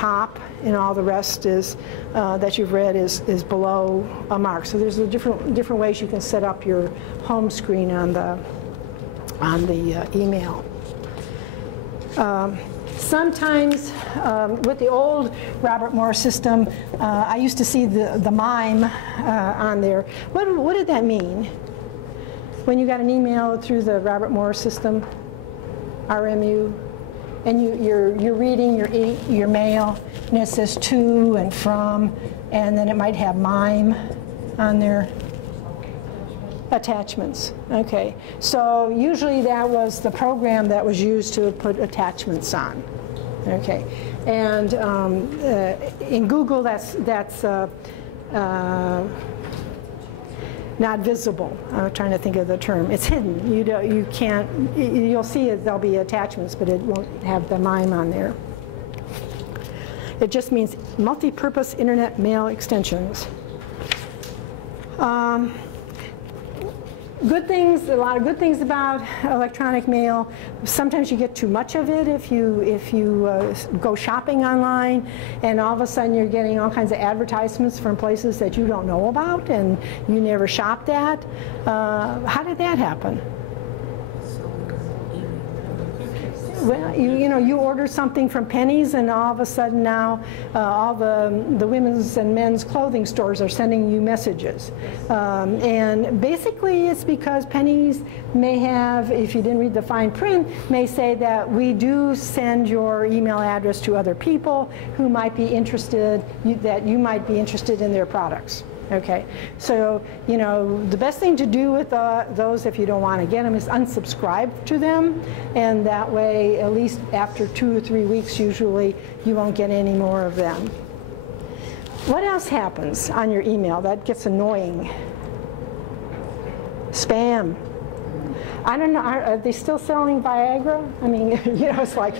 top, and all the rest is that you've read is below a mark. So there's different ways you can set up your home screen on the email. Sometimes with the old Robert Morris system, I used to see the MIME on there. What did that mean? When you got an email through the Robert Morris system, RMU, and you're reading your mail, and it says to and from, and then it might have MIME on there. Attachments. Okay. So usually that was the program that was used to put attachments on. Okay. And in Google, that's not visible. I'm trying to think of the term. It's hidden. You can't. You'll see it. There'll be attachments, but it won't have the MIME on there. It just means multi-purpose internet mail extensions. Good things, a lot of good things about electronic mail. Sometimes you get too much of it if you go shopping online, and all of a sudden you're getting all kinds of advertisements from places that you don't know about and you never shopped at. How did that happen? Well, you order something from Penny's, and all of a sudden now all the women's and men's clothing stores are sending you messages. And basically it's because Penny's may have, if you didn't read the fine print, may say that we do send your email address to other people who might be interested, that you might be interested in their products. Okay, so the best thing to do with those, if you don't want to get them, is unsubscribe to them, and that way, at least after 2 or 3 weeks, usually you won't get any more of them. What else happens on your email that gets annoying? Spam. I don't know, are they still selling Viagra? I mean, it's like,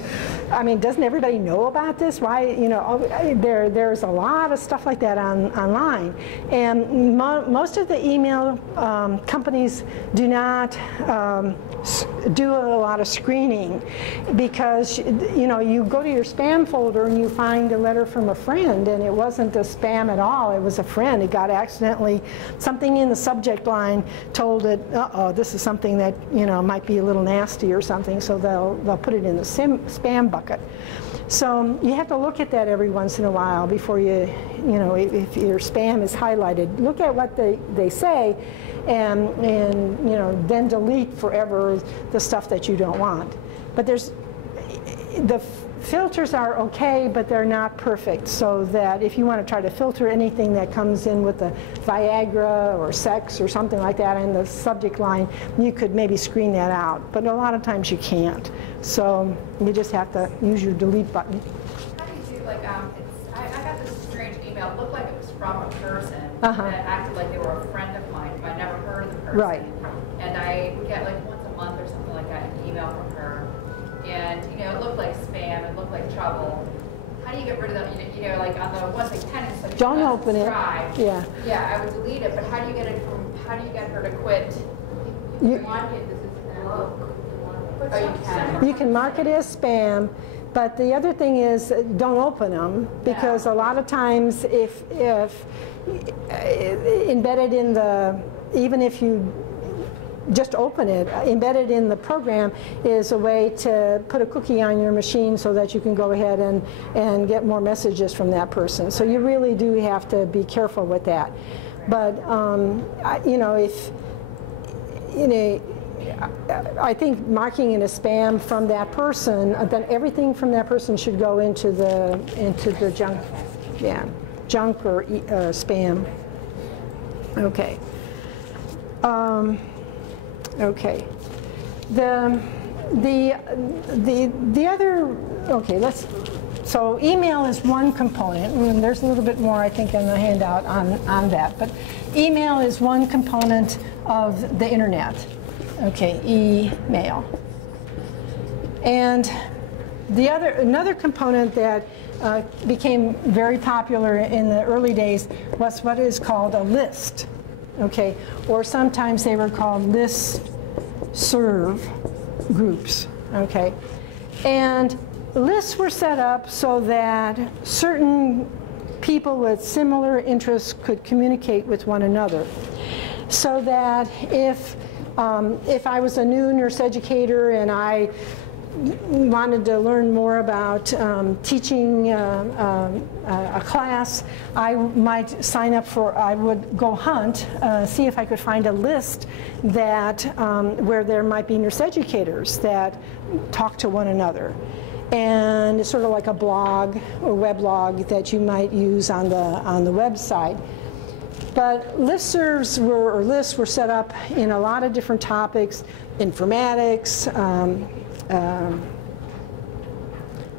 I mean, doesn't everybody know about this? Why, there's a lot of stuff like that online. And most of the email companies do not do a lot of screening, because, you go to your spam folder and you find a letter from a friend, and it wasn't a spam at all, it was a friend. It got accidentally, something in the subject line told it, uh-oh, this is something that might be a little nasty or something, so they'll put it in the spam bucket. So you have to look at that every once in a while before if your spam is highlighted. Look at what they say, and then delete forever the stuff that you don't want. But the filters are okay, but they're not perfect, so that if you want to try to filter anything that comes in with the Viagra or sex or something like that in the subject line, you could maybe screen that out, but a lot of times you can't. So you just have to use your delete button. How do you do, like, I got this strange email, it looked like it was from a person that acted like they were a friend of mine, but I never heard of the person. Right. And I would get, like, once a month or something like that, an email from her. And it looked like spam, it looked like trouble. How do you get rid of that? Like on the ones like tenants, like don't open it. Yeah. Yeah, I would delete it. But how do you get it from? How do you get her to quit? You mark it. You can mark it as spam, but the other thing is don't open them, because a lot of times if embedded in even if you just open it, embedded in the program is a way to put a cookie on your machine so that you can go ahead and get more messages from that person. So you really do have to be careful with that. But I think marking it as spam from that person, then everything from that person should go into the junk or spam. Okay. Okay. The other, okay, so email is one component, and there's a little bit more, I think, in the handout on that, but email is one component of the internet. Okay, email. And another component that became very popular in the early days was what is called a list. Okay, or sometimes they were called listserv groups. Okay, and lists were set up so that certain people with similar interests could communicate with one another. So that if I was a new nurse educator and I wanted to learn more about teaching a class, I might sign up for, I would go hunt, see if I could find a list that where there might be nurse educators that talk to one another. And it's sort of like a blog or weblog that you might use on the website. But lists were set up in a lot of different topics: informatics,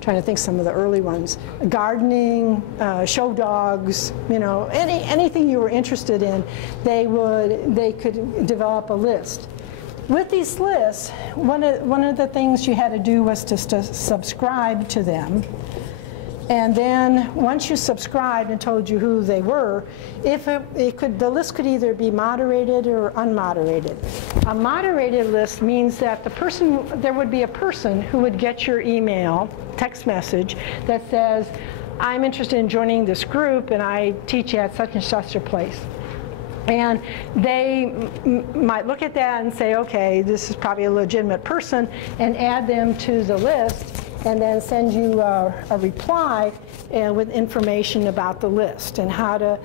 trying to think some of the early ones, gardening, show dogs, you know, anything you were interested in, they could develop a list. With these lists, one of the things you had to do was to subscribe to them. And then once you subscribed and told you who they were, the list could either be moderated or unmoderated. A moderated list means that there would be a person who would get your email, text message that says, I'm interested in joining this group and I teach at such and such a place. And they might look at that and say, okay, this is probably a legitimate person, and add them to the list, and then send you a reply with information about the list and how to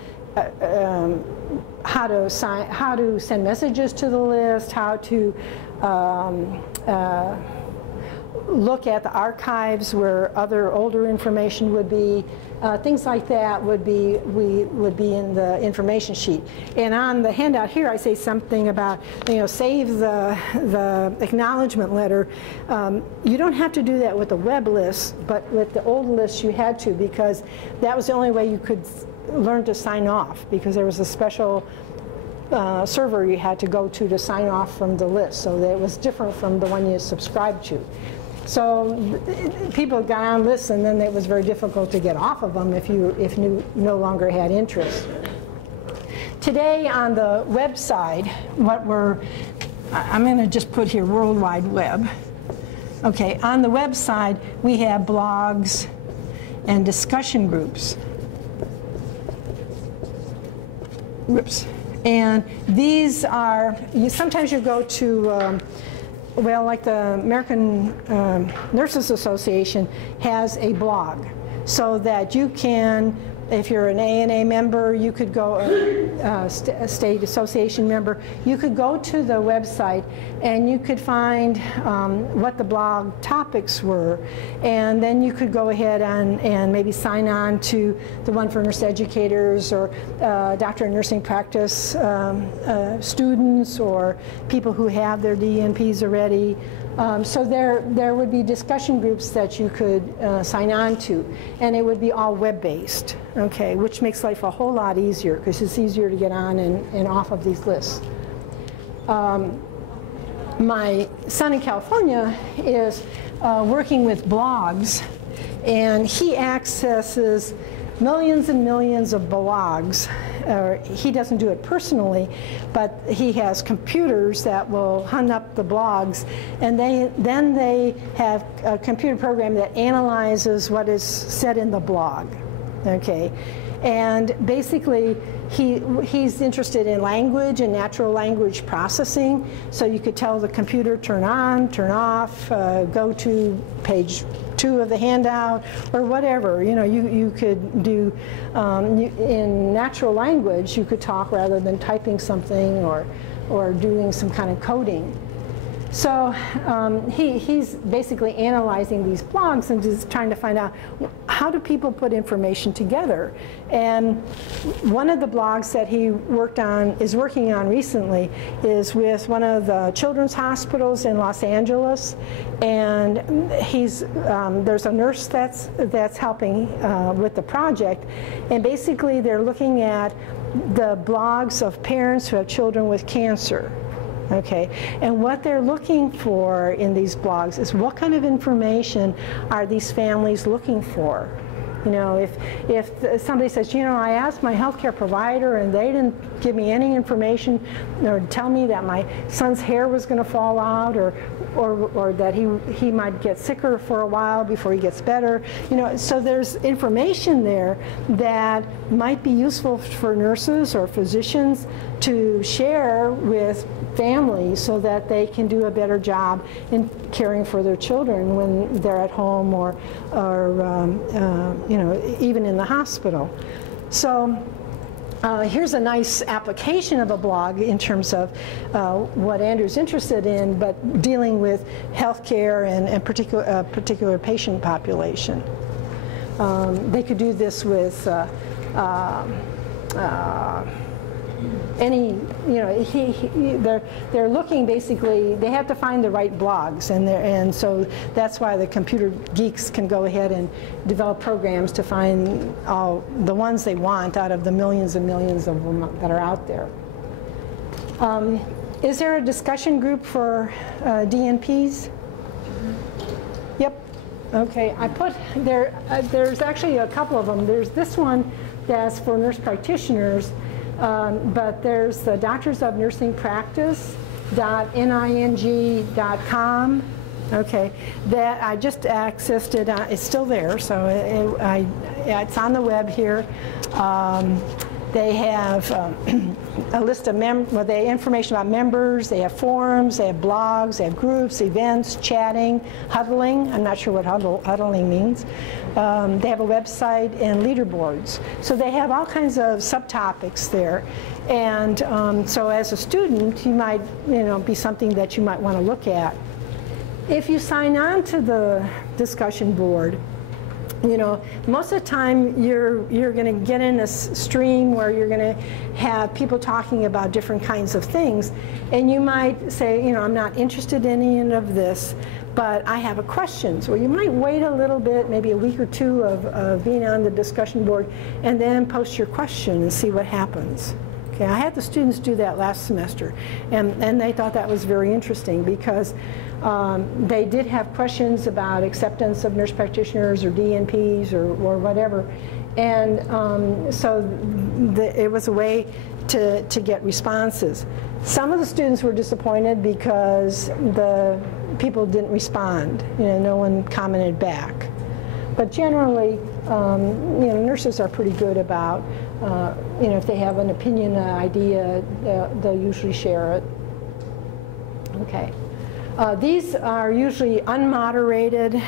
send messages to the list, how to look at the archives where other older information would be. Things like that would be in the information sheet. And on the handout here, I say something about, you know, save the acknowledgement letter. You don't have to do that with the web list, but with the old lists you had to, because that was the only way you could learn to sign off, because there was a special server you had to go to sign off from the list. So that it was different from the one you subscribed to. So people got on lists, and then it was very difficult to get off of them if you no longer had interest. Today on the website, I'm going to just put here World Wide Web. Okay, on the website we have blogs and discussion groups. Whoops. And these are, sometimes you go to well, like the American Nurses Association has a blog, so that you can, if you're an ANA member, you could go, a state association member, you could go to the website and you could find what the blog topics were, and then you could go ahead and maybe sign on to the one for nurse educators or doctor of nursing practice students or people who have their DNPs already. So there would be discussion groups that you could sign on to, and it would be all web-based, okay, which makes life a whole lot easier because it's easier to get on and off of these lists. My son in California is working with blogs, and he accesses millions and millions of blogs. He doesn't do it personally, but he has computers that will hunt up the blogs, and then they have a computer program that analyzes what is said in the blog. Okay, and basically he's interested in language and natural language processing, so you could tell the computer turn on, turn off, go to page 2 of the handout, or whatever. You know, you could do in natural language, you could talk rather than typing something or doing some kind of coding. So he's basically analyzing these blogs and just trying to find out, how do people put information together? And one of the blogs that he is working on recently is with one of the children's hospitals in Los Angeles, and there's a nurse that's helping with the project, and basically they're looking at the blogs of parents who have children with cancer. Okay, and what they're looking for in these blogs is what kind of information are these families looking for? You know, if somebody says, you know, I asked my healthcare provider and they didn't give me any information or tell me that my son's hair was going to fall out or or that he might get sicker for a while before he gets better. You know, so there's information there that might be useful for nurses or physicians to share with families so that they can do a better job in caring for their children when they're at home or you know, even in the hospital. So here's a nice application of a blog in terms of what Andrew's interested in, but dealing with healthcare and particular patient population. They could do this with any, you know, they're looking basically, they have to find the right blogs, and so that's why the computer geeks can go ahead and develop programs to find all the ones they want out of the millions and millions of them that are out there. Is there a discussion group for DNPs? Yep. Okay, I put there, there's actually a couple of them. There's this one that's for nurse practitioners, but there's the Doctors of Nursing Practice.ning.com. Okay, that I just accessed it. It's still there, so it's on the web here. They have a list of information about members. They have forums, they have blogs, they have groups, events, chatting, huddling. I'm not sure what huddling means. They have a website and leaderboards. So they have all kinds of subtopics there. And so as a student, you might, you know, be something that you might want to look at. If you sign on to the discussion board, you know, most of the time you're going to get in a stream where you're going to have people talking about different kinds of things, and you might say, you know, I'm not interested in any of this, but I have a question. So you might wait a little bit, maybe a week or two of being on the discussion board, and then post your question and see what happens. Okay, I had the students do that last semester, and they thought that was very interesting because they did have questions about acceptance of nurse practitioners or DNPs or whatever, and so it was a way to get responses. Some of the students were disappointed because the people didn't respond. You know, no one commented back. But generally, you know, nurses are pretty good about, you know, if they have an opinion, an idea, they'll usually share it. Okay. These are usually unmoderated.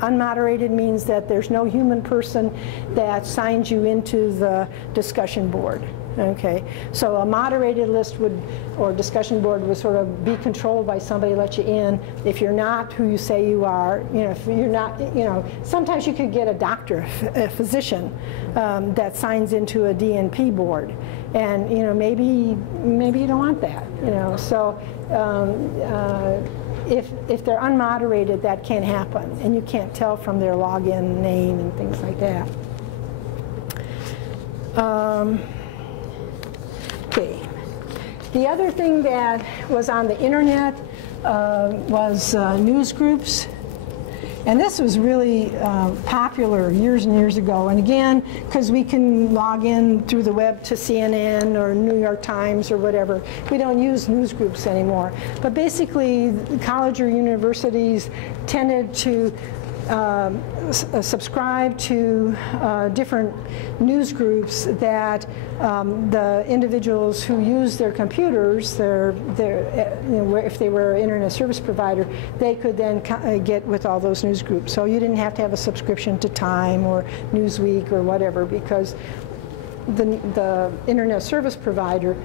Unmoderated means that there's no human person that signs you into the discussion board. Okay, so a moderated list or discussion board would sort of be controlled by somebody, let you in. If you're not who you say you are, you know, if you're not, you know, sometimes you could get a doctor, a physician, that signs into a DNP board, and you know, maybe you don't want that, you know. So if they're unmoderated, that can't happen, and you can't tell from their login name and things like that. Okay. The other thing that was on the internet was news groups. And this was really popular years and years ago. And again, because we can log in through the web to CNN or New York Times or whatever, we don't use news groups anymore. But basically, college or universities tended to subscribe to different news groups that the individuals who use their computers, you know, if they were an internet service provider, they could then get with all those news groups. So you didn't have to have a subscription to Time or Newsweek or whatever, because the internet service provider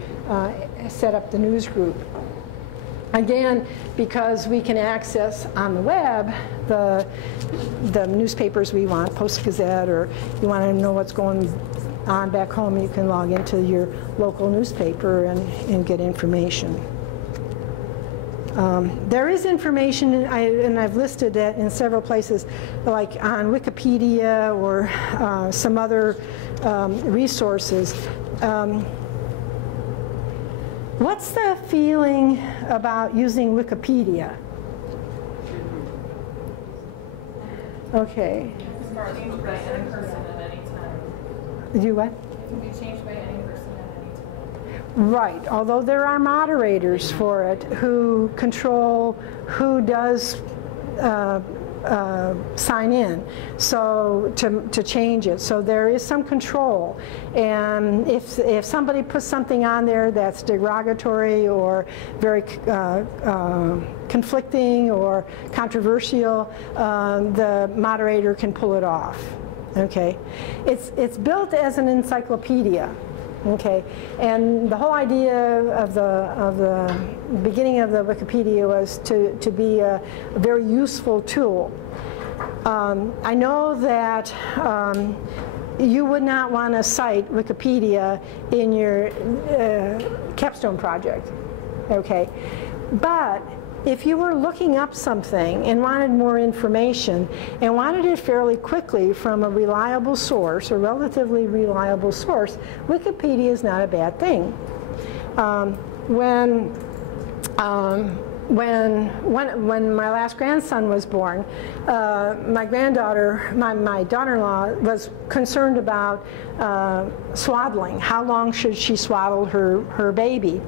set up the news group. Again, because we can access on the web the newspapers we want, Post-Gazette, or you want to know what's going on back home, you can log into your local newspaper and get information. There is information, and I've listed that in several places, like on Wikipedia or some other resources. What's the feeling about using Wikipedia? Okay. It can be changed by any person at any time. Do what? It can be changed by any person at any time. Right, although there are moderators for it who control who does sign in, so to change it. So there is some control, and if somebody puts something on there that's derogatory or very conflicting or controversial, the moderator can pull it off. Okay, it's built as an encyclopedia. Okay, and the whole idea of the beginning of the Wikipedia was to be a very useful tool. I know that you would not want to cite Wikipedia in your capstone project, okay? But if you were looking up something and wanted more information and wanted it fairly quickly from a reliable source, a relatively reliable source, Wikipedia is not a bad thing. When my last grandson was born, my granddaughter, my daughter-in-law, was concerned about swaddling. How long should she swaddle her baby?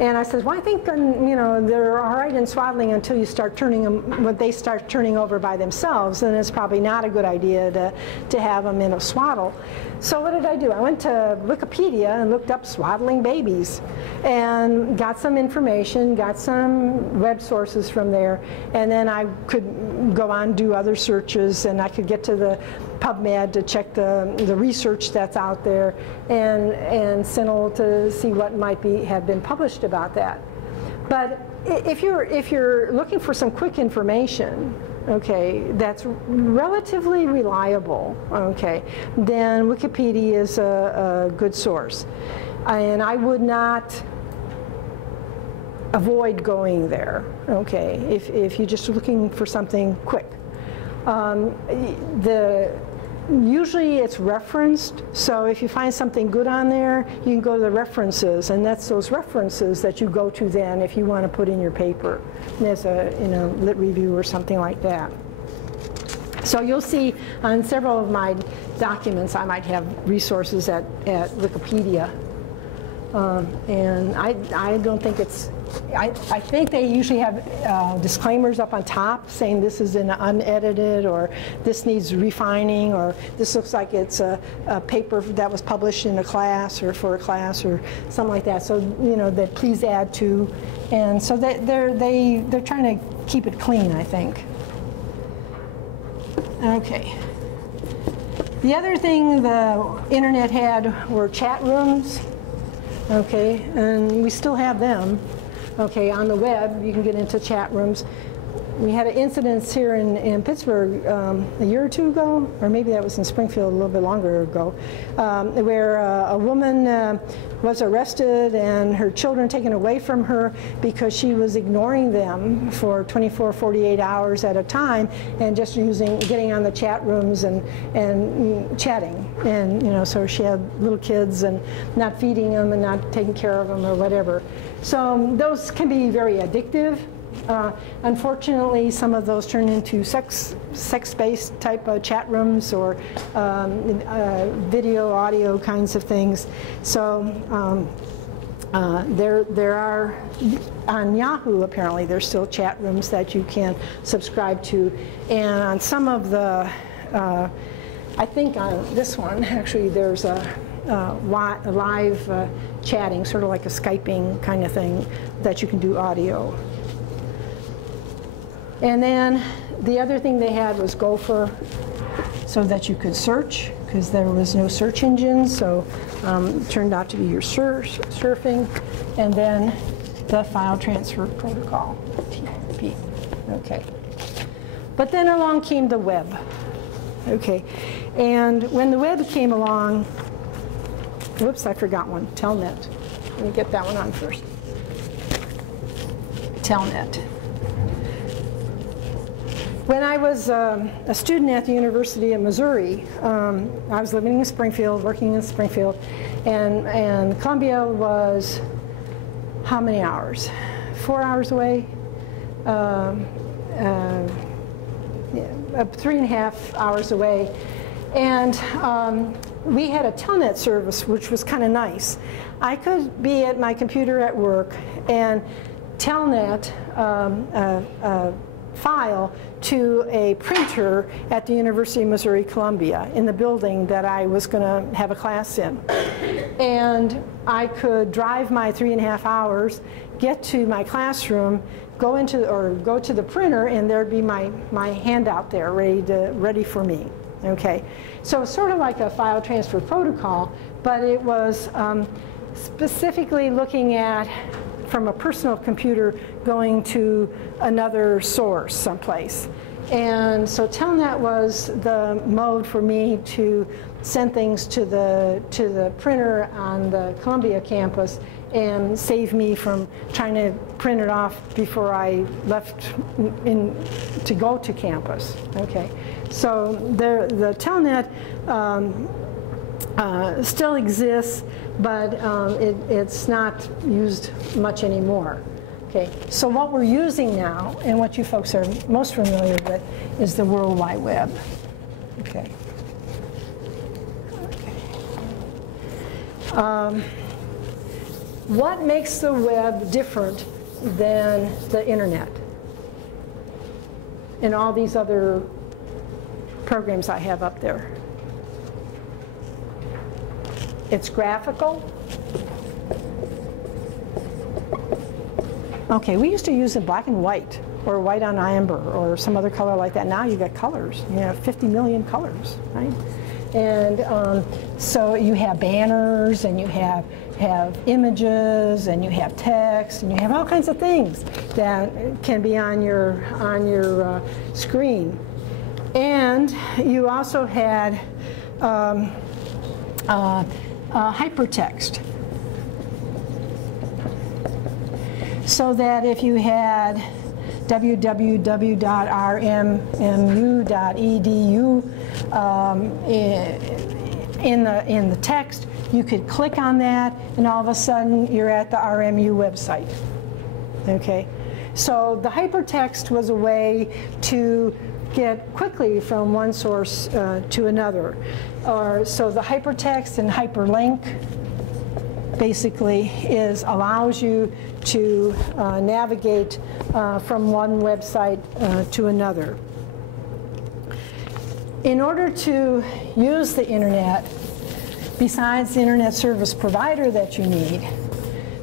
And I said, well, I think they're all right in swaddling until you start turning them, when they start turning over by themselves, and it's probably not a good idea to have them in a swaddle. So what did I do? I went to Wikipedia and looked up swaddling babies and got some information, got some web sources from there, and then I could go on and do other searches, and I could get to the PubMed to check the research that's out there, and CINAHL to see what might have been published about that. But if you're looking for some quick information, okay, that's relatively reliable, okay, then Wikipedia is a good source. And I would not avoid going there, okay, if you're just looking for something quick. Usually it's referenced, so if you find something good on there, you can go to the references, and that's those references that you go to then if you want to put in your paper as a lit review or something like that. So you'll see on several of my documents I might have resources at Wikipedia, and I don't think it's, I think they usually have disclaimers up on top saying this is unedited, or this needs refining, or this looks like it's a paper that was published in a class or for a class or something like that. So that please add to, and so they're trying to keep it clean, I think. Okay. The other thing the internet had were chat rooms. Okay, and we still have them. Okay, on the web, you can get into chat rooms. We had an incident here in Pittsburgh a year or two ago, or maybe that was in Springfield a little bit longer ago, where a woman was arrested and her children taken away from her because she was ignoring them for 24, 48 hours at a time and just getting on the chat rooms and chatting. And so she had little kids and not feeding them and not taking care of them or whatever. So those can be very addictive. Unfortunately, some of those turn into sex-based type of chat rooms or video, audio kinds of things. So there are, on Yahoo apparently, there's still chat rooms that you can subscribe to. And on some of the, I think on this one, actually, there's a live chatting, sort of like a Skyping kind of thing that you can do audio. And then the other thing they had was Gopher, so that you could search, because there was no search engine, so it turned out to be your surfing. And then the file transfer protocol, TFP. Okay. But then along came the web. Okay. And when the web came along, whoops, I forgot one, Telnet. Let me get that one on first. Telnet. When I was a student at the University of Missouri, I was living in Springfield, working in Springfield, and Columbia was how many hours? 4 hours away? 3.5 hours away. And we had a telnet service, which was kind of nice. I could be at my computer at work and telnet a file to a printer at the University of Missouri Columbia in the building that I was going to have a class in. And I could drive my 3.5 hours, get to my classroom, go to the printer, and there'd be my handout there ready for me. Okay, so it's sort of like a file transfer protocol, but it was specifically looking at from a personal computer going to another source someplace. And so Telnet was the mode for me to send things to the printer on the Columbia campus and save me from trying to print it off before I left to go to campus. Okay, so the Telnet still exists, but it's not used much anymore. Okay, so what we're using now, and what you folks are most familiar with, is the World Wide Web. Okay. What makes the web different than the internet and all these other programs I have up there? It's graphical. Okay, we used to use it black and white, or white on amber, or some other color like that. Now you got colors. You have 50 million colors, right? And so you have banners, and you have images, and you have text, and you have all kinds of things that can be on your screen. And you also had hypertext. So that if you had www.rmmu.edu in the text, you could click on that, and all of a sudden you're at the RMU website. Okay, so the hypertext was a way to get quickly from one source to another. So the hypertext and hyperlink basically allows you to navigate from one website to another. In order to use the internet, besides the internet service provider that you need,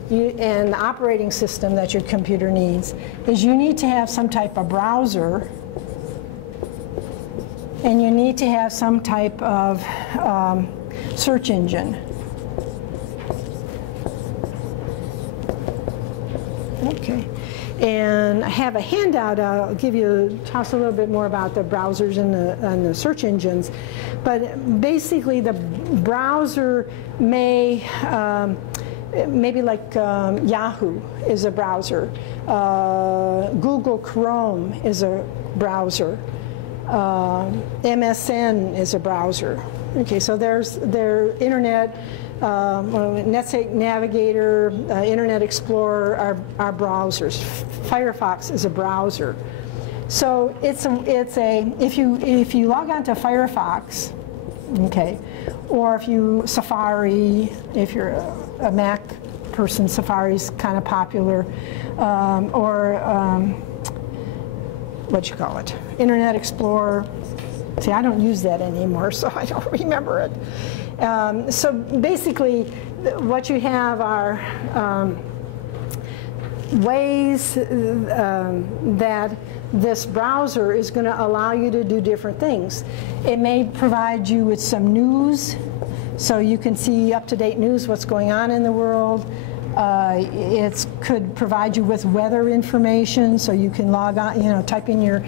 and the operating system that your computer needs, is you need to have some type of browser, and you need to have some type of search engine. Okay, and I have a handout. I'll toss a little bit more about the browsers and the search engines. But basically, the browser maybe like Yahoo is a browser. Google Chrome is a browser. MSN is a browser. Okay, so there's their internet. Netscape Navigator, Internet Explorer are browsers. Firefox is a browser. So if you log on to Firefox, okay, or if you Safari, if you're a Mac person, Safari's kind of popular, or what you call it, Internet Explorer. See, I don't use that anymore, so I don't remember it. So basically, what you have are ways that this browser is going to allow you to do different things. It may provide you with some news, so you can see up-to-date news, what's going on in the world. It could provide you with weather information, so you can log on, type in your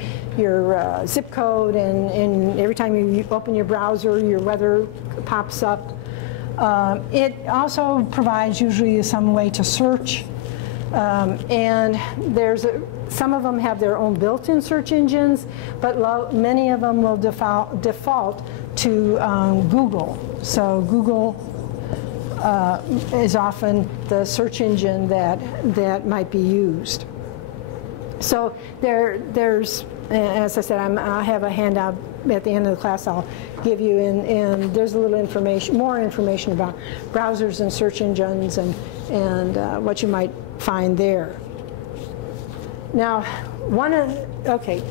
zip code, and every time you open your browser, your weather pops up. It also provides usually some way to search, and some of them have their own built-in search engines, but many of them will default to Google. So Google is often the search engine that might be used. So there's as I said, I have a handout at the end of the class I'll give you, and there's a little information, more information about browsers and search engines and what you might find there. Now, okay.